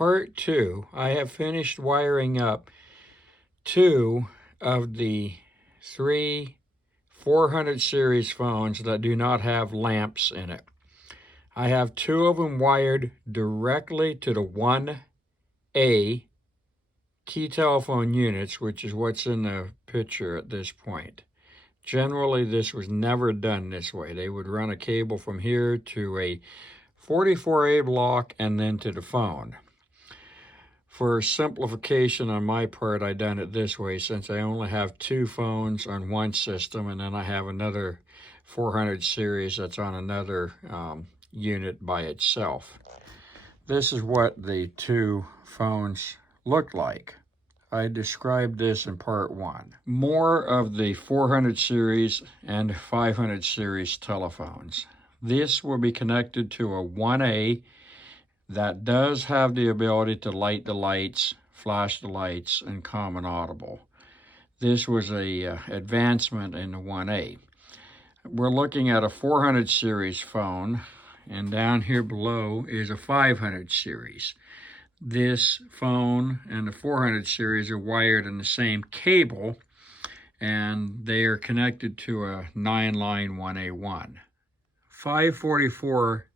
part 2, I have finished wiring up 2 of the 3 400 series phones that do not have lamps in it. I have 2 of them wired directly to the 1A key telephone units, which is what's in the picture at this point. Generally, this was never done this way. They would run a cable from here to a 44A block and then to the phone. For simplification on my part, I done it this way since I only have 2 phones on one system, and then I have another 400 series that's on another unit by itself. This is what the 2 phones look like. I described this in part 1. More of the 400 series and 500 series telephones. This will be connected to a 1A that does have the ability to light the lights, flash the lights, and common audible. This was a advancement in the 1A. We're looking at a 400 series phone, and down here below is a 500 series. This phone and the 400 series are wired in the same cable, and they are connected to a 9-line 1A1. 544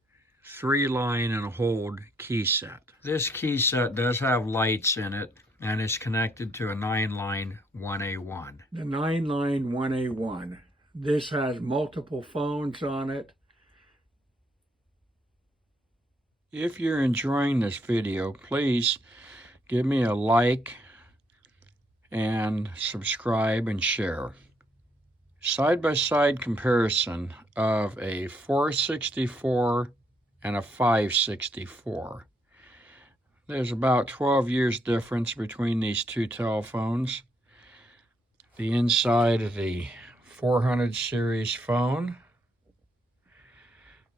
3-line and a hold key set. This key set does have lights in it and is connected to a 9-line 1A1. The 9-line 1A1. This has multiple phones on it. If you're enjoying this video, please give me a like and subscribe and share. Side-by-side comparison of a 464 and a 564. There's about 12 years difference between these 2 telephones. The inside of the 400 series phone,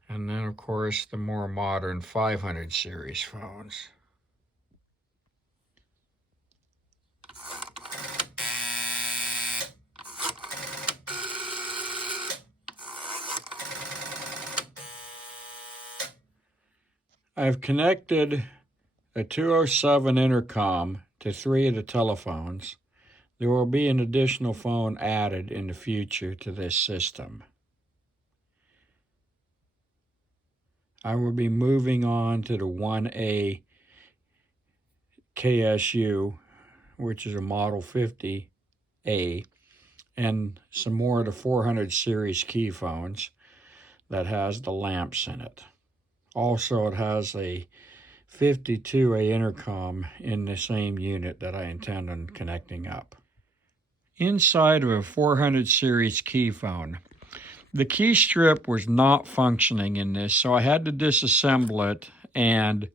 and then of course the more modern 500 series phones. I've connected a 207 intercom to 3 of the telephones. There will be an additional phone added in the future to this system. I will be moving on to the 1A KSU, which is a Model 50A, and some more of the 400 series key phones that has the lamps in it. Also, it has a 52A intercom in the same unit that I intend on connecting up. Inside of a 400 series key phone, the key strip was not functioning in this, so I had to disassemble it and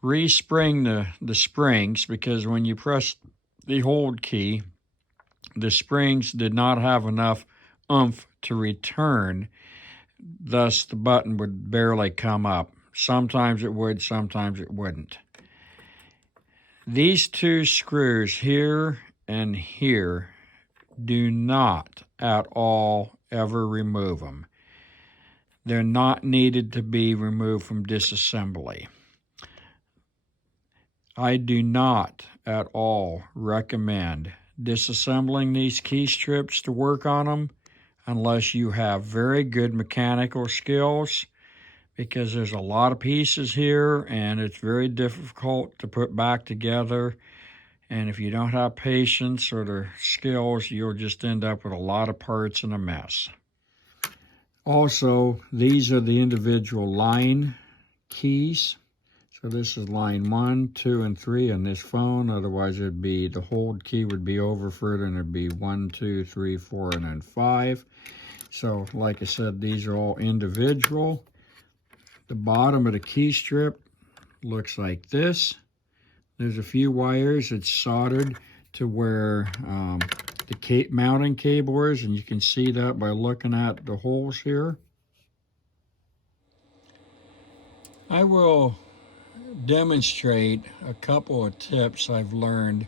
respring the springs, because when you press the hold key, the springs did not have enough oomph to return. Thus, the button would barely come up. Sometimes it would, sometimes it wouldn't. These 2 screws here and here, do not at all ever remove them. They're not needed to be removed from disassembly. I do not at all recommend disassembling these key strips to work on them unless you have very good mechanical skills, because there's a lot of pieces here and it's very difficult to put back together. And if you don't have patience or the skills, you'll just end up with a lot of parts and a mess. Also, these are the individual line keys. So this is line 1, 2, and 3 on this phone. Otherwise, it'd be the hold key would be over further, and it'd be 1, 2, 3, 4, and then 5. So, like I said, these are all individual. The bottom of the key strip looks like this. There's a few wires. It's soldered to where the mounting cable is, and you can see that by looking at the holes here. I will demonstrate a couple of tips I've learned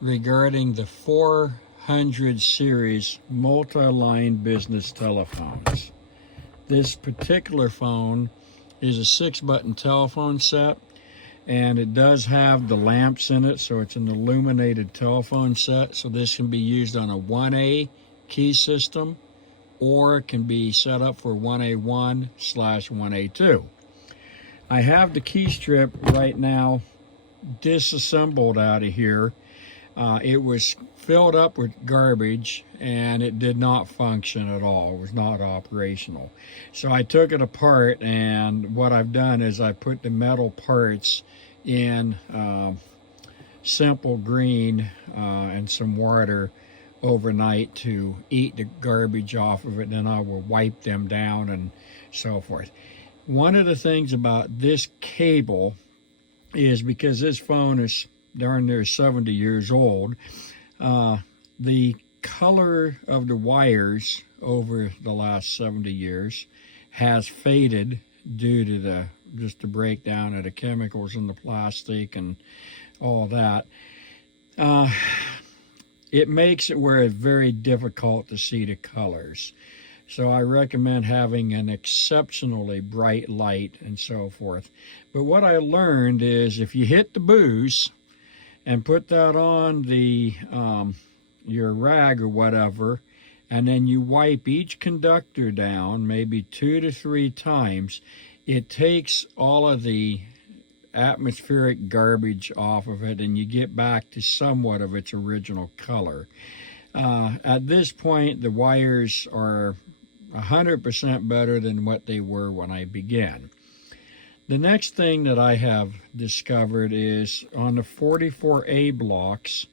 regarding the 400 series multi-line business telephones. This particular phone is a 6-button telephone set, and it does have the lamps in it, so it's an illuminated telephone set. So this can be used on a 1A key system, or it can be set up for 1A1/1A2. I have the key strip right now disassembled out of here. It was filled up with garbage and it did not function at all. It was not operational. So I took it apart, and what I've done is I put the metal parts in simple green and some water overnight to eat the garbage off of it, and then I will wipe them down and so forth. One of the things about this cable is, because this phone is darn near 70 years old, the color of the wires over the last 70 years has faded due to the breakdown of the chemicals in the plastic and all that. It makes it where it's very difficult to see the colors. So I recommend having an exceptionally bright light and so forth. But what I learned is, if you hit the booze and put that on the your rag or whatever, and then you wipe each conductor down maybe 2 to 3 times, it takes all of the atmospheric garbage off of it, and you get back to somewhat of its original color. At this point, the wires are 100% better than what they were when I began. The next thing that I have discovered is on the 44A blocks,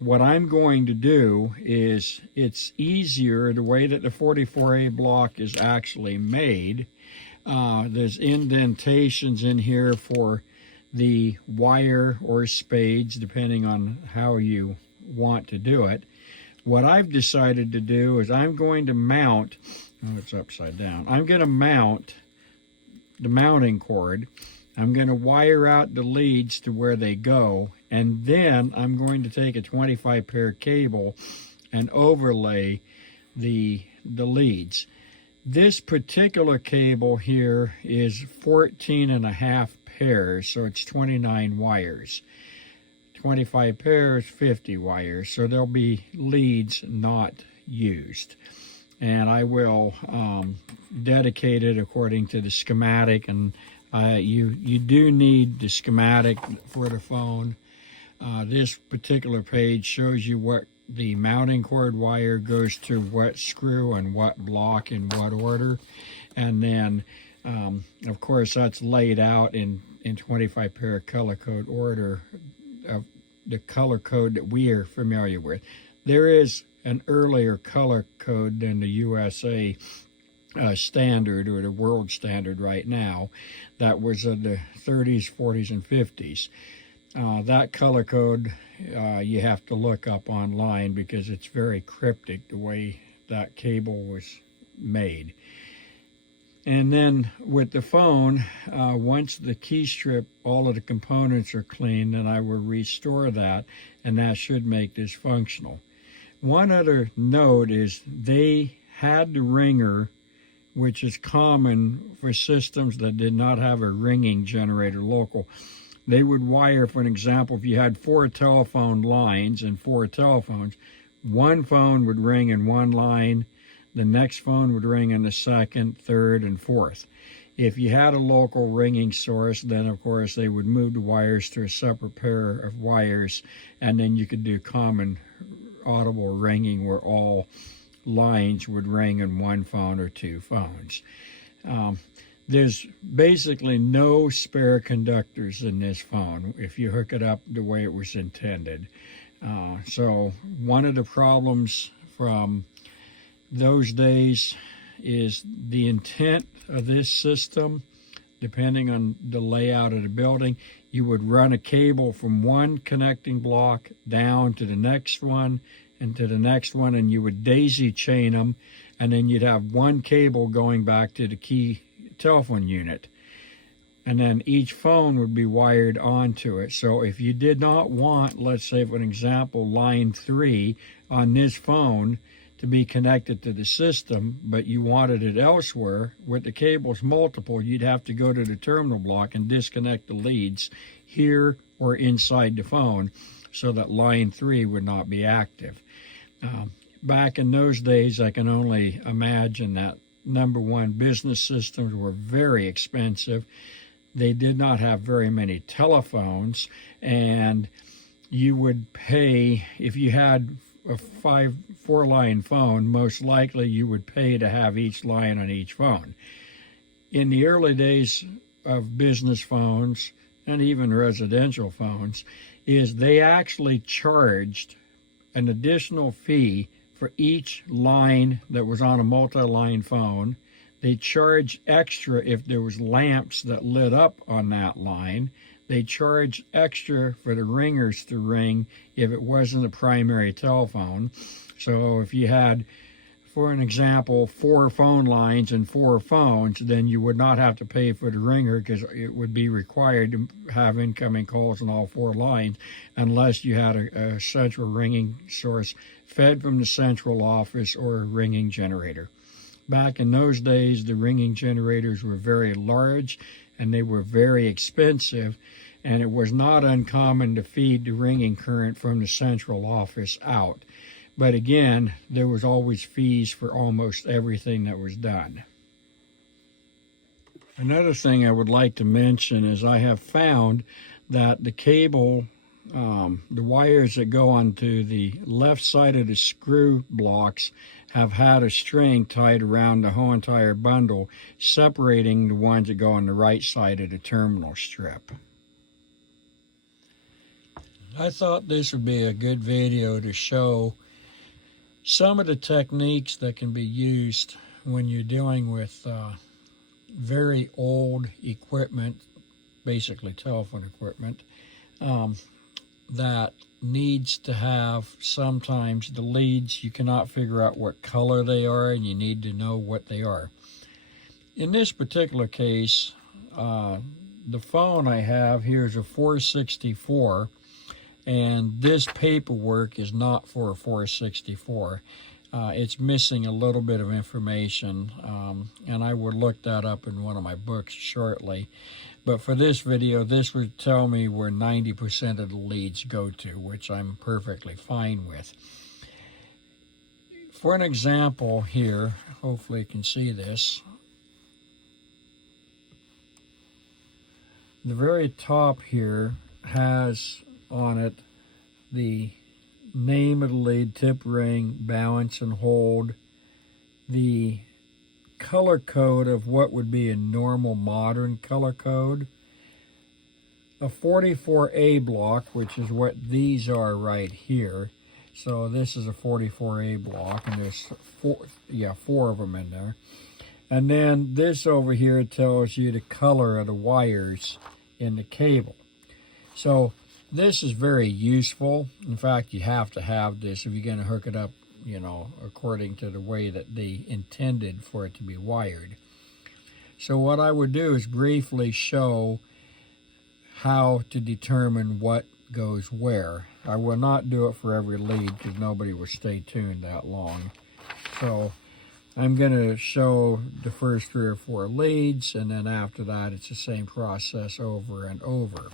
what I'm going to do is, it's easier the way that the 44A block is actually made. There's indentations in here for the wire or spades, depending on how you want to do it. What I've decided to do is I'm going to mount, oh, it's upside down. I'm going to mount the mounting cord. I'm going to wire out the leads to where they go, and then I'm going to take a 25 pair cable and overlay the leads. This particular cable here is 14.5 pairs, so it's 29 wires. 25 pairs, 50 wires, so there'll be leads not used. And I will dedicate it according to the schematic, and you do need the schematic for the phone. This particular page shows you what the mounting cord wire goes to what screw and what block in what order, and then of course that's laid out in 25 pair color code order of the color code that we are familiar with. There is an earlier color code than the USA standard, or the world standard right now, that was in the 30s, 40s, and 50s. That color code you have to look up online, because it's very cryptic the way that cable was made. And then with the phone, once the key strip, all of the components are clean, then I will restore that, and that should make this functional. One other note is, they had the ringer, which is common for systems that did not have a ringing generator local. They would wire, for an example, if you had 4 telephone lines and 4 telephones, one phone would ring in one line, the next phone would ring in the second, third, and fourth. If you had a local ringing source, then of course they would move the wires to a separate pair of wires, and then you could do common audible ringing where all lines would ring in one phone or 2 phones. There's basically no spare conductors in this phone if you hook it up the way it was intended. So one of the problems from those days is the intent of this system, depending on the layout of the building. You would run a cable from one connecting block down to the next one and to the next one, and you would daisy chain them, and then you'd have one cable going back to the key telephone unit, and then each phone would be wired onto it. So if you did not want, let's say for an example, line 3 on this phone to be connected to the system, but you wanted it elsewhere. With the cables multiple, you'd have to go to the terminal block and disconnect the leads here or inside the phone so that line 3 would not be active. Back in those days, I can only imagine that, number one, business systems were very expensive. They did not have very many telephones, and you would pay, if you had a 4-line phone, most likely you would pay to have each line on each phone. In the early days of business phones and even residential phones, is they actually charged an additional fee for each line that was on a multi-line phone. They charged extra if there was lamps that lit up on that line. They charged extra for the ringers to ring if it wasn't a primary telephone. So if you had, for an example, 4 phone lines and 4 phones, then you would not have to pay for the ringer, because it would be required to have incoming calls on all 4 lines unless you had a central ringing source fed from the central office or a ringing generator. Back in those days, the ringing generators were very large and they were very expensive, and it was not uncommon to feed the ringing current from the central office out. But again, there was always fees for almost everything that was done. Another thing I would like to mention is I have found that the cable, the wires that go onto the left side of the screw blocks have had a string tied around the whole entire bundle, separating the ones that go on the right side of the terminal strip. I thought this would be a good video to show some of the techniques that can be used when you're dealing with very old equipment, basically telephone equipment, that needs to have, sometimes the leads, you cannot figure out what color they are, and you need to know what they are. In this particular case, the phone I have here is a 464, and this paperwork is not for a 464. It's missing a little bit of information, and I will look that up in one of my books shortly. But for this video, this would tell me where 90% of the leads go to, which I'm perfectly fine with. For an example here, hopefully you can see this. The very top here has on it the name of the lead, tip ring, balance and hold, the color code of what would be a normal modern color code, a 44A block, which is what these are right here. So this is a 44A block, and there's 4 of them in there. And then this over here tells you the color of the wires in the cable. So this is very useful. In fact, you have to have this if you're going to hook it up, you know, according to the way that they intended for it to be wired. So what I would do is briefly show how to determine what goes where. I will not do it for every lead because nobody will stay tuned that long. So I'm going to show the first 3 or 4 leads, and then after that it's the same process over and over.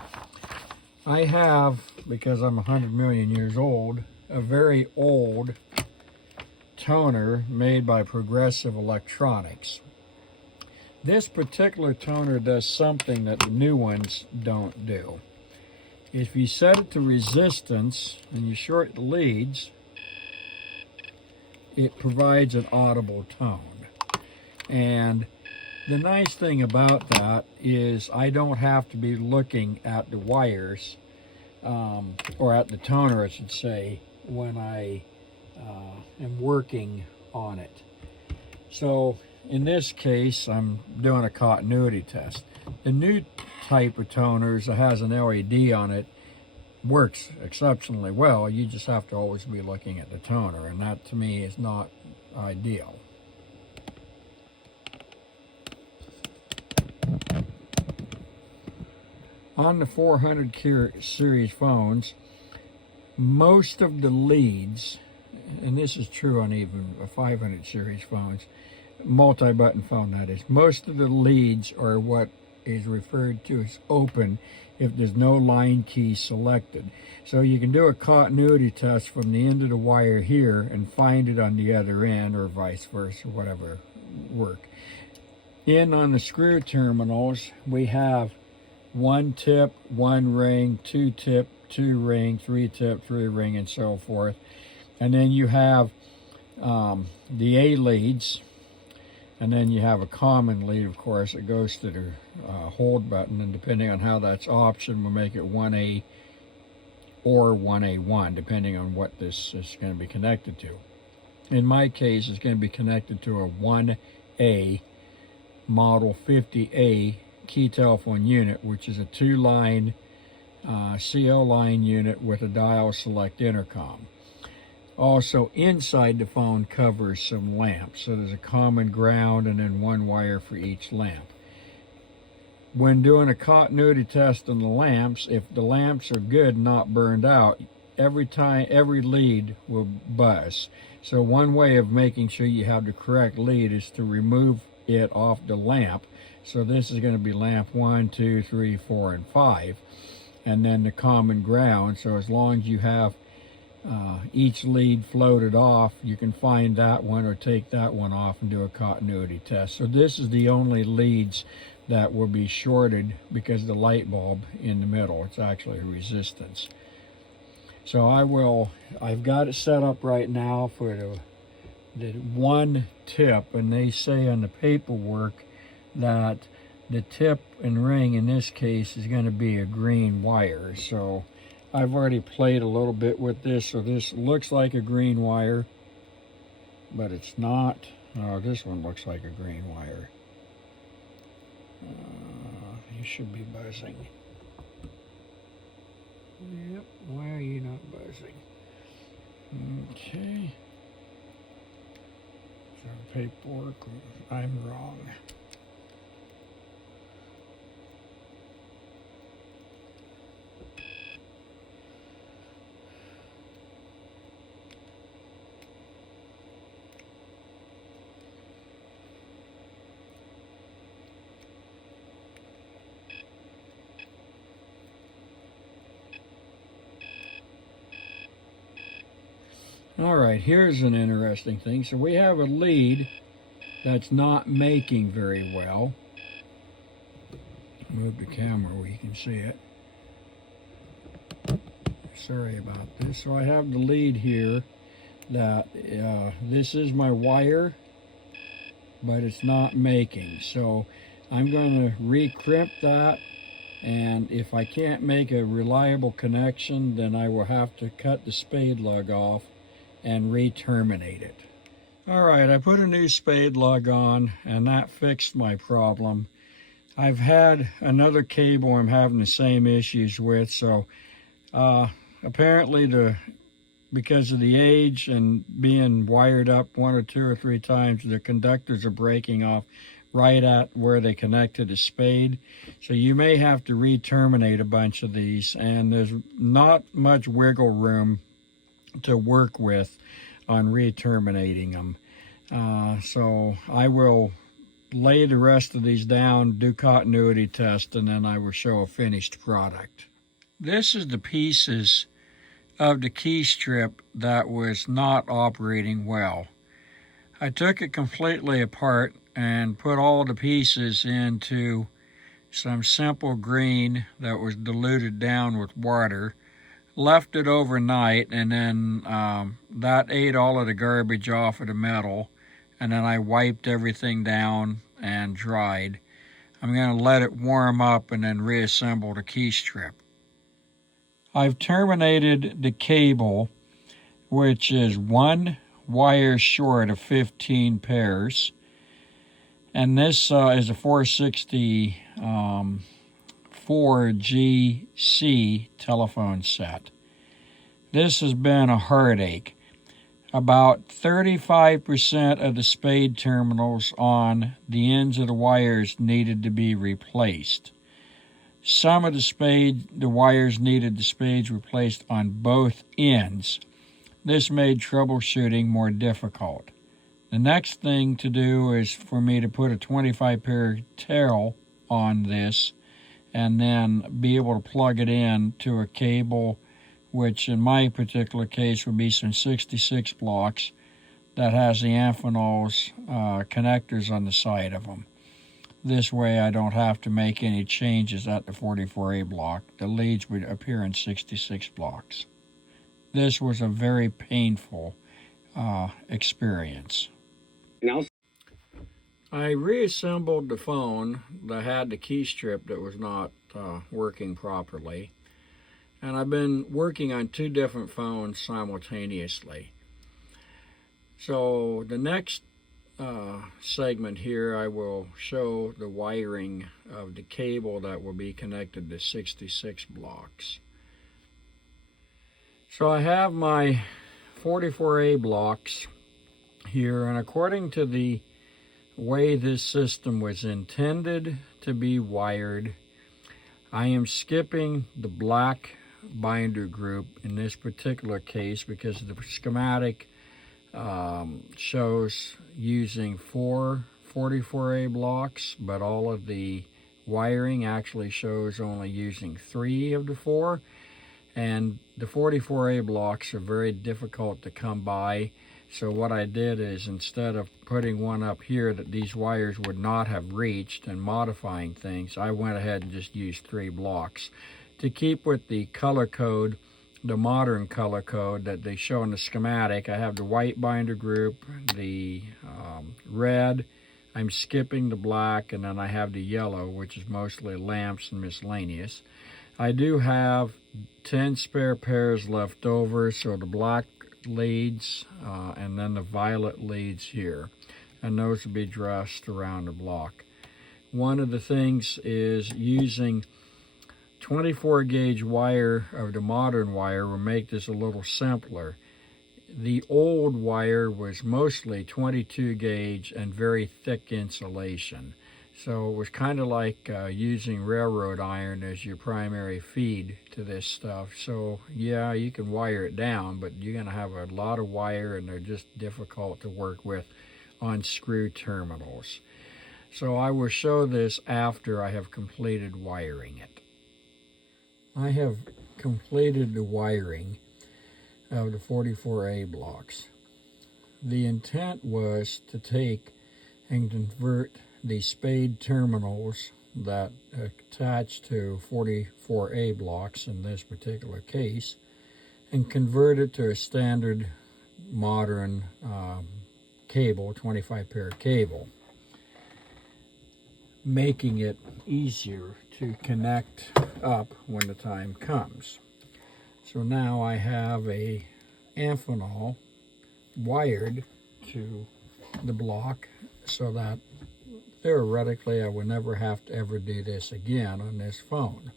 I have, because I'm 100 million years old, a very old toner made by Progressive Electronics. This particular toner does something that the new ones don't do. If you set it to resistance and you short the leads, it provides an audible tone. And the nice thing about that is I don't have to be looking at the wires, or at the toner, I should say, when I am working on it. So in this case, I'm doing a continuity test. The new type of toners that has an LED on it works exceptionally well. You just have to always be looking at the toner, and that to me is not ideal. On the 400 series phones, most of the leads, and this is true on even a 500 series phones, multi-button phone that is, most of the leads are what is referred to as open if there's no line key selected. So you can do a continuity test from the end of the wire here and find it on the other end, or vice versa, whatever work. On the screw terminals, we have 1 tip, 1 ring, 2 tip, 2 ring, 3 tip, 3 ring, and so forth. And then you have the A leads, and then you have a common lead, of course. It goes to the hold button, and depending on how that's optioned, we'll make it 1A or 1A1, depending on what this is going to be connected to. In my case, it's going to be connected to a 1A Model 50A key telephone unit, which is a 2-line CO line unit with a dial select intercom. Also, inside the phone covers some lamps, so there's a common ground and then 1 wire for each lamp. When doing a continuity test on the lamps, if the lamps are good, not burned out, every lead will buzz. So one way of making sure you have the correct lead is to remove it off the lamp. So this is going to be lamp 1, 2, 3, 4, and 5, and then the common ground. So as long as you have each lead floated off, you can find that one or take that one off and do a continuity test. So this is the only leads that will be shorted because of the light bulb in the middle. It's actually a resistance. So I've got it set up right now for the 1 tip, and they say on the paperwork that the tip and ring in this case is going to be a green wire. So I've already played a little bit with this, so this looks like a green wire, but it's not. Oh, this one looks like a green wire. You should be buzzing. Yep, why are you not buzzing? Okay. So paperwork, I'm wrong. All right, here's an interesting thing. So we have a lead that's not making very well. Move the camera where you can see it. Sorry about this. So I have the lead here that this is my wire, but it's not making. So I'm going to re-crimp that, and if I can't make a reliable connection, then I will have to cut the spade lug off and re-terminate it. All right, I put a new spade lug on, and that fixed my problem. I've had another cable I'm having the same issues with, so apparently because of the age and being wired up 1 or 2 or 3 times, the conductors are breaking off right at where they connect to the spade. So you may have to re-terminate a bunch of these, and there's not much wiggle room to work with on re-terminating them. So I will lay the rest of these down, do continuity test, and then I will show a finished product. This is the pieces of the key strip that was not operating well. I took it completely apart and put all the pieces into some simple green that was diluted down with water, left it overnight, and then that ate all of the garbage off of the metal, and then I wiped everything down and dried. I'm going to let it warm up and then reassemble the key strip. I've terminated the cable, which is 1 wire short of 15 pairs, and this is a 464GC telephone set. This has been a heartache. About 35% of the spade terminals on the ends of the wires needed to be replaced. Some of the wires needed the spades replaced on both ends. This made troubleshooting more difficult. The next thing to do is for me to put a 25 pair tail on this and then be able to plug it in to a cable, which in my particular case would be some 66 blocks that has the Amphenol's connectors on the side of them. This way I don't have to make any changes at the 44A block. The leads would appear in 66 blocks. This was a very painful experience. I reassembled the phone that had the key strip that was not working properly, and I've been working on 2 different phones simultaneously. So the next segment here, I will show the wiring of the cable that will be connected to 66 blocks. So I have my 44A blocks here, and according to the way this system was intended to be wired, I am skipping the black binder group in this particular case because the schematic shows using 4 44A blocks, but all of the wiring actually shows only using 3 of the 4, and the 44A blocks are very difficult to come by. So what I did is, instead of putting one up here that these wires would not have reached and modifying things, I went ahead and just used 3 blocks to keep with the color code, the modern color code that they show in the schematic. I have the white binder group, the red, I'm skipping the black, and then I have the yellow, which is mostly lamps and miscellaneous. I do have 10 spare pairs left over, so the black leads and then the violet leads here, and those will be dressed around the block. One of the things is using 24 gauge wire of the modern wire will make this a little simpler. The old wire was mostly 22 gauge and very thick insulation, so it was kind of like using railroad iron as your primary feed to this stuff. So yeah, you can wire it down, but you're going to have a lot of wire, and they're just difficult to work with on screw terminals. So I will show this after I have completed wiring it. I have completed the wiring of the 44A blocks. The intent was to take and convert the spade terminals that attach to 44A blocks in this particular case and convert it to a standard modern cable, 25 pair cable, making it easier to connect up when the time comes. So now I have a Amphenol wired to the block so that theoretically I would never have to ever do this again on this phone.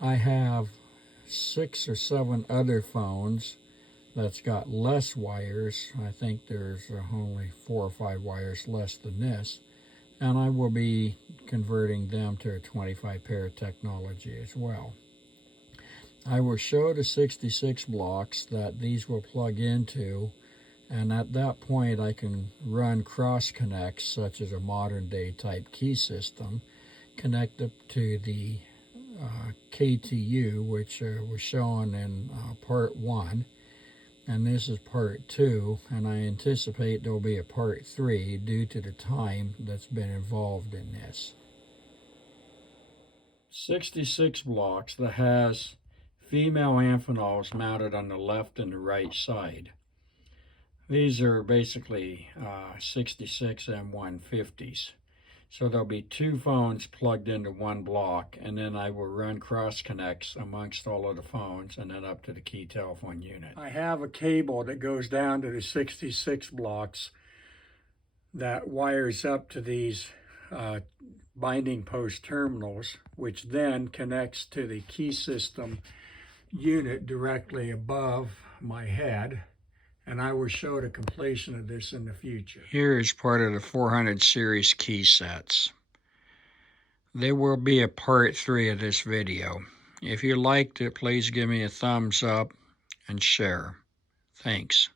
I have 6 or 7 other phones that's got less wires. I think there's only 4 or 5 wires less than this, and I will be converting them to a 25 pair technology as well. I will show the 66 blocks that these will plug into, and at that point I can run cross connects such as a modern day type key system, connect up to the KTU, which was shown in part 1, and this is part 2, and I anticipate there'll be a part 3 due to the time that's been involved in this. 66 blocks that has female Amphenols mounted on the left and the right side. These are basically 66 M150s. So there'll be 2 phones plugged into one block, and then I will run cross connects amongst all of the phones and then up to the key telephone unit. I have a cable that goes down to the 66 blocks that wires up to these binding post terminals, which then connects to the key system unit directly above my head. And I will show the completion of this in the future. Here is part of the 400 series key sets. There will be a part 3 of this video. If you liked it, please give me a thumbs up and share. Thanks.